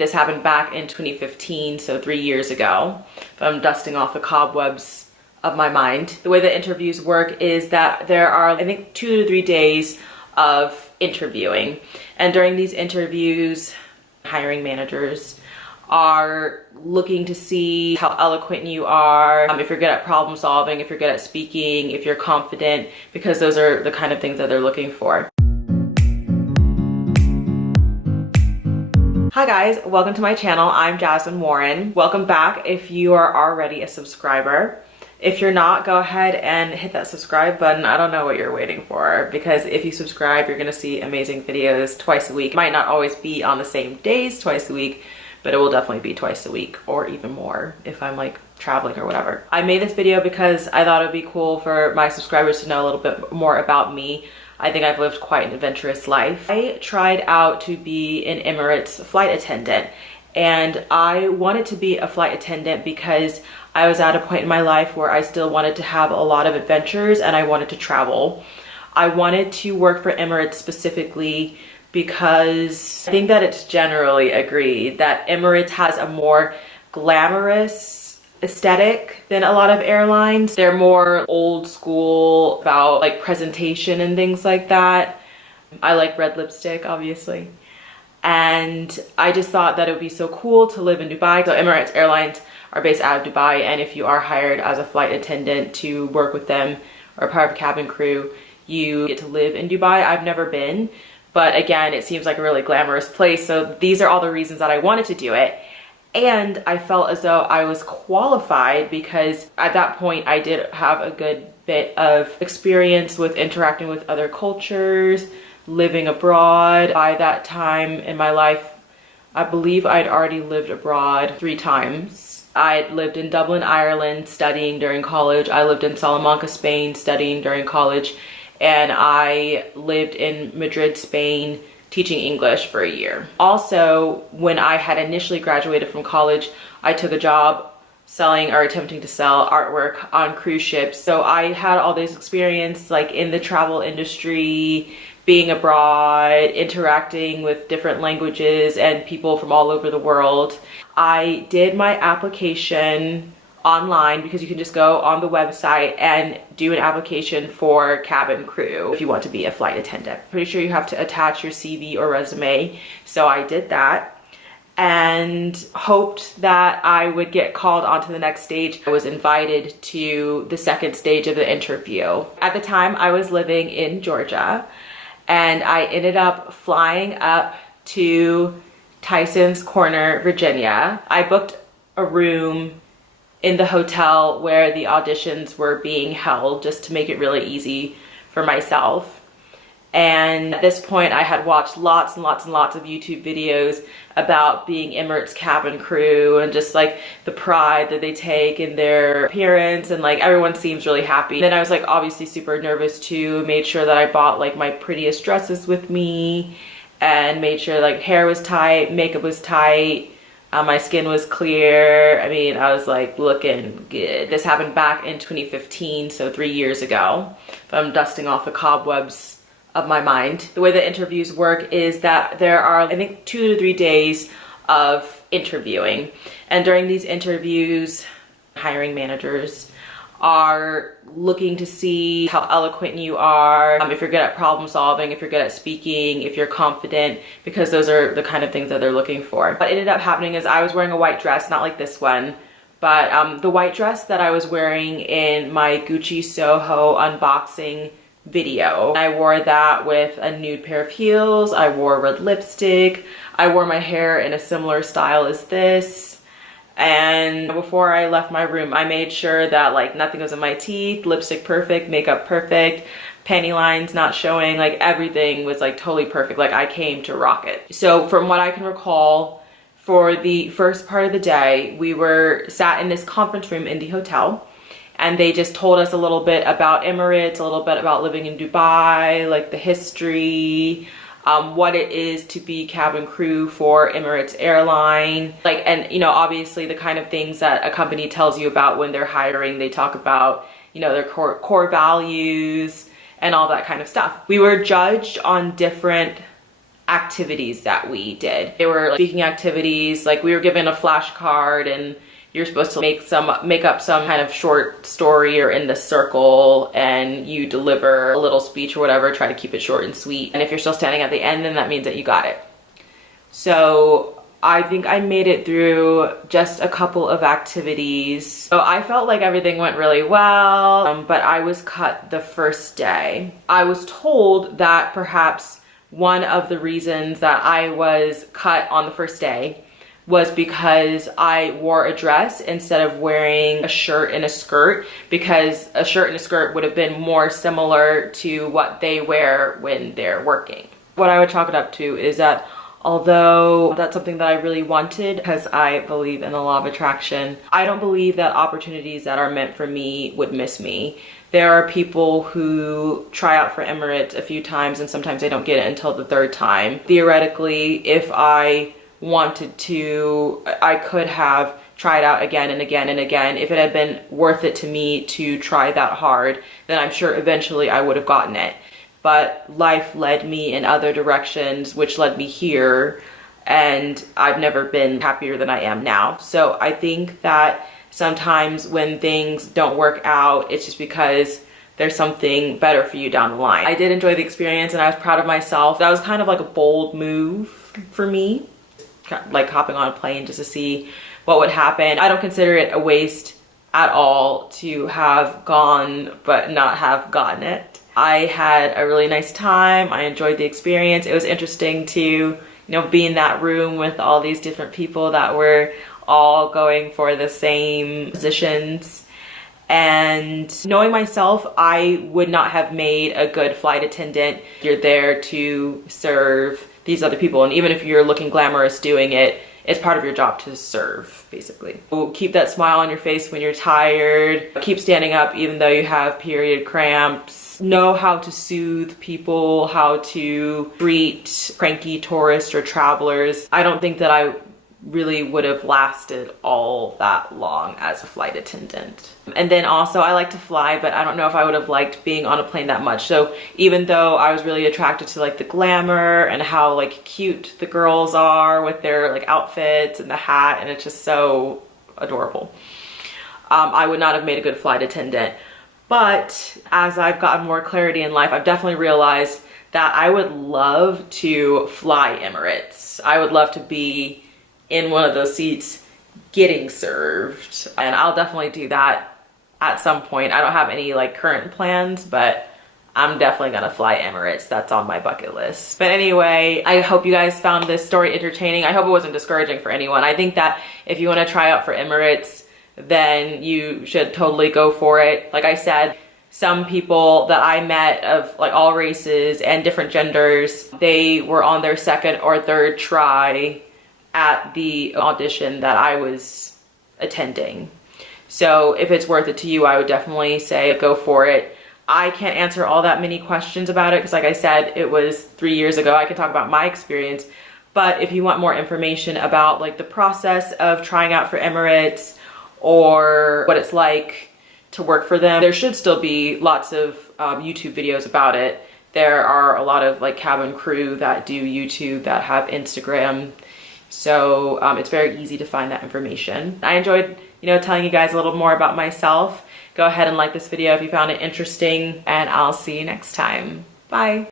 This happened back in 2015, so 3 years ago. But I'm dusting off the cobwebs of my mind. The way that interviews work is that there are, I think, 2 to 3 days of interviewing. And during these interviews, hiring managers are looking to see how eloquent you are, if you're good at problem solving, if you're good at speaking, if you're confident, because those are the kind of things that they're looking for. Hi guys, welcome to my channel. I'm Jasmine Warren. Welcome back if you are already a subscriber. If you're not, go ahead and hit that subscribe button. I don't know what you're waiting for, because if you subscribe, you're gonna see amazing videos twice a week. It might not always be on the same days twice a week, but it will definitely be twice a week or even more if I'm like traveling or whatever. I made this video because I thought it would be cool for my subscribers to know a little bit more about me. I think I've lived quite an adventurous life. I tried out to be an Emirates flight attendant, and I wanted to be a flight attendant because I was at a point in my life where I still wanted to have a lot of adventures and I wanted to travel. I wanted to work for Emirates specifically because I think that it's generally agreed that Emirates has a more glamorous aesthetic than a lot of airlines. They're more old school about like presentation and things like that. I like red lipstick, obviously. And I just thought that it would be so cool to live in Dubai. So Emirates Airlines are based out of Dubai, and if you are hired as a flight attendant to work with them or part of a cabin crew, you get to live in Dubai. I've never been, but again, it seems like a really glamorous place. So these are all the reasons that I wanted to do it. And I felt as though I was qualified because at that point I did have a good bit of experience with interacting with other cultures, living abroad. By that time in my life, I believe I'd already lived abroad 3 times. I'd lived in Dublin, Ireland, studying during college. I lived in Salamanca, Spain, studying during college. And I lived in Madrid, Spain, teaching English for a year. Also, when I had initially graduated from college, I took a job selling or attempting to sell artwork on cruise ships. So I had all this experience like in the travel industry, being abroad, interacting with different languages and people from all over the world. I did my application online because you can just go on the website and do an application for cabin crew if you want to be a flight attendant. Pretty sure you have to attach your CV or resume. So I did that and hoped that I would get called onto the next stage. I was invited to the second stage of the interview. At the time, I was living in Georgia, and I ended up flying up to Tyson's Corner, Virginia. I booked a room in the hotel where the auditions were being held just to make it really easy for myself. And at this point I had watched lots and lots and lots of YouTube videos about being Emirates cabin crew and just like the pride that they take in their appearance, and like everyone seems really happy. And then I was like obviously super nervous too, made sure that I bought like my prettiest dresses with me and made sure like hair was tight, makeup was tight. My skin was clear. I mean, I was like looking good. This happened back in 2015, so 3 years ago. But I'm dusting off the cobwebs of my mind. The way that interviews work is that there are, I think, 2 to 3 days of interviewing. And during these interviews, hiring managers are looking to see how eloquent you are, if you're good at problem solving, if you're good at speaking, if you're confident, because those are the kind of things that they're looking for. What ended up happening is I was wearing a white dress, not like this one, but the white dress that I was wearing in my Gucci Soho unboxing video. I wore that with a nude pair of heels, I wore red lipstick, I wore my hair in a similar style as this. And before I left my room, I made sure that like nothing was in my teeth, lipstick perfect, makeup perfect, panty lines not showing, like everything was like totally perfect. Like I came to rock it. So from what I can recall, for the first part of the day, we were sat in this conference room in the hotel, and they just told us a little bit about Emirates, a little bit about living in Dubai, like the history, what it is to be cabin crew for Emirates airline, like, and you know, obviously the kind of things that a company tells you about when they're hiring. They talk about, you know, their core values and all that kind of stuff. We were judged on different activities that we did. They were like speaking activities, like we were given a flashcard and you're supposed to make up some kind of short story or in the circle, and you deliver a little speech or whatever, try to keep it short and sweet. And if you're still standing at the end, then that means that you got it. So I think I made it through just a couple of activities. So I felt like everything went really well, but I was cut the first day. I was told that perhaps one of the reasons that I was cut on the first day was because I wore a dress instead of wearing a shirt and a skirt, because a shirt and a skirt would have been more similar to what they wear when they're working. What I would chalk it up to is that although that's something that I really wanted because I believe in the law of attraction, I don't believe that opportunities that are meant for me would miss me. There are people who try out for Emirates a few times and sometimes they don't get it until the third time. Theoretically, if I wanted to, I could have tried out again and again and again. If it had been worth it to me to try that hard, then I'm sure eventually I would have gotten it. But life led me in other directions, which led me here, and I've never been happier than I am now. So I think that sometimes when things don't work out, it's just because there's something better for you down the line. I did enjoy the experience and I was proud of myself. That was kind of like a bold move for me, like hopping on a plane just to see what would happen. I don't consider it a waste at all to have gone but not have gotten it. I had a really nice time. I enjoyed the experience. It was interesting to, be in that room with all these different people that were all going for the same positions. And knowing myself, I would not have made a good flight attendant. You're there to serve these other people, and even if you're looking glamorous doing it, it's part of your job to serve, basically. Keep that smile on your face when you're tired. Keep standing up even though you have period cramps. Know how to soothe people, how to treat cranky tourists or travelers. I don't think that I really would have lasted all that long as a flight attendant. And then also I like to fly, but I don't know if I would have liked being on a plane that much. So even though I was really attracted to like the glamour and how like cute the girls are with their like outfits and the hat, and it's just so adorable, I would not have made a good flight attendant. But as I've gotten more clarity in life, I've definitely realized that I would love to fly Emirates. I would love to be in one of those seats getting served, and I'll definitely do that at some point. I don't have any like current plans, but I'm definitely gonna fly Emirates. That's on my bucket list. But anyway, I hope you guys found this story entertaining. I hope it wasn't discouraging for anyone. I think that if you want to try out for Emirates, then you should totally go for it. Like I said, some people that I met of like all races and different genders, they were on their second or third try at the audition that I was attending. So if it's worth it to you, I would definitely say go for it. I can't answer all that many questions about it because like I said, it was 3 years ago. I can talk about my experience, but if you want more information about like the process of trying out for Emirates or what it's like to work for them, there should still be lots of YouTube videos about it. There are a lot of like cabin crew that do YouTube, that have Instagram. So it's very easy to find that information. I enjoyed, telling you guys a little more about myself. Go ahead and like this video if you found it interesting, and I'll see you next time. Bye.